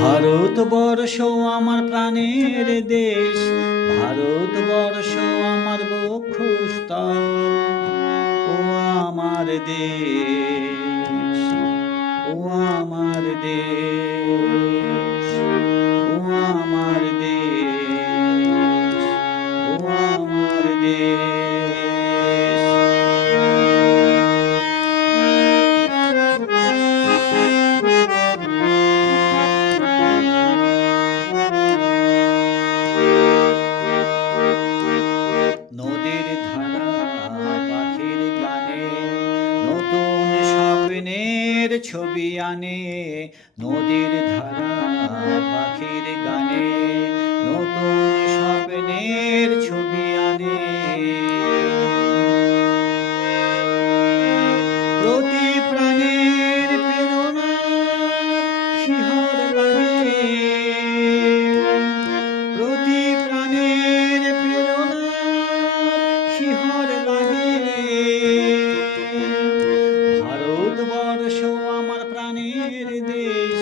ভারতবর্ষ আমার প্রাণের দেশ, ভারতবর্ষ আমার বক্ষস্থল, ও আমার দেশ, ও আমার দেশ, ও আমার দেশ, ও আমার নদীর ধারা পাখির গানে নতুন স্বপ্নের ছবি আনে। নদীর ধারা পাখির গানে নতুন স্বপ্নের ছবি আনে। প্রতি প্রাণের প্রেরণা শিহর লাগে, প্রতি প্রাণের প্রেরণা শিহর লাগে। ভারতবর্ষ আমার প্রাণের দেশ,